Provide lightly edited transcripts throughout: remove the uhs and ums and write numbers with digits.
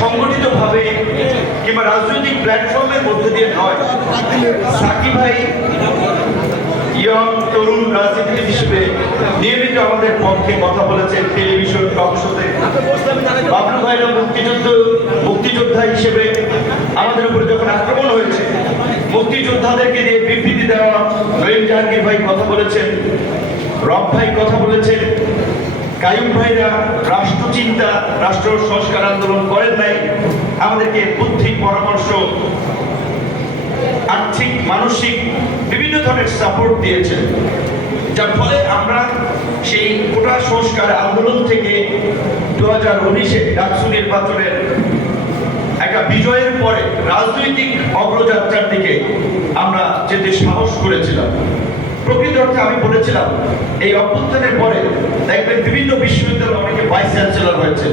সংগঠিতভাবে কিংবা রাজনৈতিক প্ল্যাটফর্মের মধ্যে দিয়ে নয়। সাকিব ভাই ইয়ং তরুণ রাজনীতিবিদ হিসেবে নিয়মিত আমাদের পক্ষে কথা বলেছেন টেলিভিশন টক শোতে। বাবলু ভাইরা মুক্তিযোদ্ধা হিসেবে আমাদের উপরে যখন আক্রমণ হয়েছে, মুক্তিযোদ্ধাদেরকে দিয়ে বিবৃতি দেওয়া নঈম জাহাঙ্গীর ভাই কথা বলেছেন, রব ভাই কথা বলেছেন, কায়ুম ভাইরা রাষ্ট্রচিন্তা রাষ্ট্র সংস্কার আন্দোলন করেন নাই, আমাদেরকে বুদ্ধি পরামর্শ আর্থিক মানসিক বিভিন্ন ধরনের সাপোর্ট দিয়েছেন, যার ফলে আমরা সেই কোটা সংস্কার আন্দোলন থেকে 2019-এ ডাকসু নির্বাচনের একটা বিজয়ের পরে রাজনৈতিক অগ্রযাত্রার দিকে আমরা যেতে সাহস করেছিলাম। প্রকৃত অর্থে আমি বলেছিলাম এই অভ্যুত্থানের পরে দেখবেন বিভিন্ন বিশ্ববিদ্যালয়ে অনেকে ভাইস চ্যান্সেলর হয়েছেন,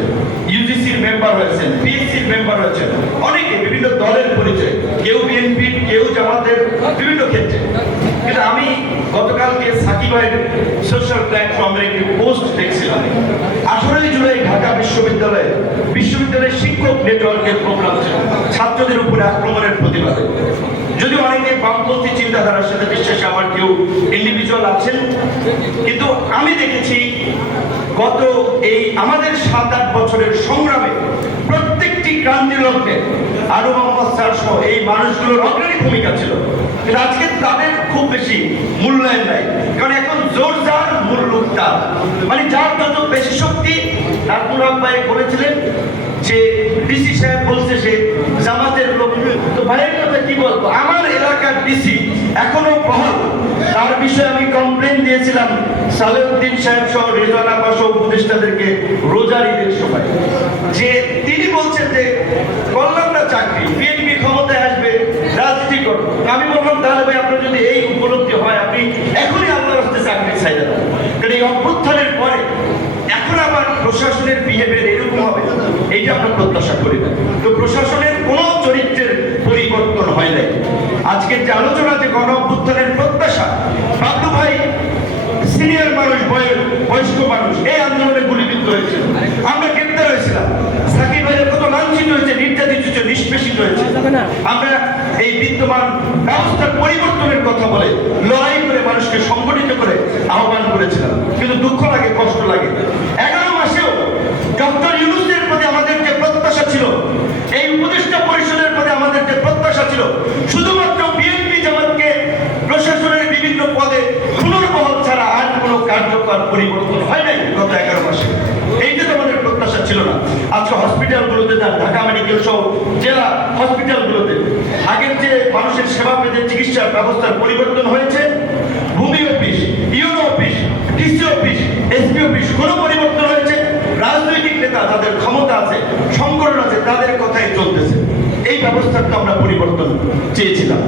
ইউজিসির মেম্বার হয়েছেন, পিএসসির মেম্বার হয়েছেন, অনেকে বিভিন্ন দলের পরিচয়, কেউ বিএনপির, কেউ জামাতের, বিভিন্ন ক্ষেত্রে। কিন্তু আমি গতকালকে সাকিব ভাইয়ের সোশ্যাল প্ল্যাটফর্মের একটি পোস্ট দেখছিলাম। 18 জুলাই ঢাকা বিশ্ববিদ্যালয়ের শিক্ষক নেটওয়ার্কের প্রোগ্রাম ছিল ছাত্রদের উপরে আক্রমণের প্রতিবাদে। যদি অনেকে বামপন্থী চিন্তাধারার সাথে বিশ্বাসী আমার কেউ ইন্ডিভিজুয়াল আছেন, কিন্তু আমি দেখেছি গত এই আমাদের 7-8 বছরের সংগ্রামে প্রত্যেকটি ক্রান্তি লগ্নে আরো মোহাম্মদ স্যার সহ এই মানুষগুলোর অগ্রণী ভূমিকা ছিল। কিন্তু আজকে তাদের খুব বেশি মূল্যায়ন নাই, কারণ এখন জোর যার মূল্য তার, মানে যার যত বেশি শক্তি। নাজমুল হক ভাই বলেছিলেন যে ডিসি সাহেব বলছে সে জামাতের লোক, তো ভাইয়ের কথা কি বলবো, আমার এলাকার ডিসি এখনো বহাল। তার বিষয়ে আমি কমপ্লেন দিয়েছিলাম সালেউদ্দিন সাহেব সহ রেজওয়ানা বাসা উপদেষ্টাদেরকে রোজার ঈদের সময়, যে তিনি বলছেন যে করলাম না চাকরি, বিএনপি ক্ষমতায় আসবে, রাজনীতি করবো। আমি বললাম তাহলে ভাই আপনার যদি এই উপলব্ধি হয় আপনি এখনই আল্লাহর রাস্তায় চাকরি চাইতে দেন, কারণ এই অভ্যুত্থানের পরে এখন আবার প্রশাসনের বিহেভিয়ার এরকম হবে এইটা আমরা প্রত্যাশা করি না। তো প্রশাসনের কোন চরিত্রের পরিবর্তন হয় নাই। আজকের যে আলোচনা, যে গণ অভ্যুত্থানের প্রত্যাশা, বাবলু ভাই সিনিয়র মানুষ, বয়স্ক মানুষ, এই আন্দোলনে গুলিবিদ্ধ হয়েছিল, আমরা গ্রেপ্তার হয়েছিলাম, সাকিব ভাইয়ের কত লাঞ্ছিত হয়েছে, নির্যাতিত হয়েছে, নিষ্পেষিত হয়েছে। আমরা এই বিদ্যমান ব্যবস্থার পরিবর্তনের কথা বলে লড়াই করে মানুষকে সংগঠিত করে আহ্বান করেছিলাম। কিন্তু দুঃখ লাগে, কষ্ট লাগে, 11 মাসেও ডক্টর ইউনূসের প্রতি আমাদের যে প্রত্যাশা ছিল, এই উপদেষ্টা পরিষদের প্রতি আমাদের যে প্রত্যাশা ছিল, শুধুমাত্র বিএনপি জামাতকে প্রশাসনের বিভিন্ন পদে পুনর্বহাল ছাড়া আর কোনো কার্যকর পরিবর্তন হয় নাই গত 11 মাসে। এইটা তো আমাদের প্রত্যাশা ছিল না। আজকে হসপিটালগুলোতে যান, ঢাকা মেডিকেল সহ জেলা হসপিটালগুলোতে আগের যে মানুষের সেবা পেতে চিকিৎসার ব্যবস্থার পরিবর্তন হয়েছে। ভূমি office, UNO office, DC office, SP office কোনো পরিবর্তন হয়েছে? রাজনৈতিক নেতা যাদের ক্ষমতা আছে, সংগঠন আছে, তাদের কথাই চলতেছে। এই ব্যবস্থার তো আমরা পরিবর্তন চেয়েছিলাম।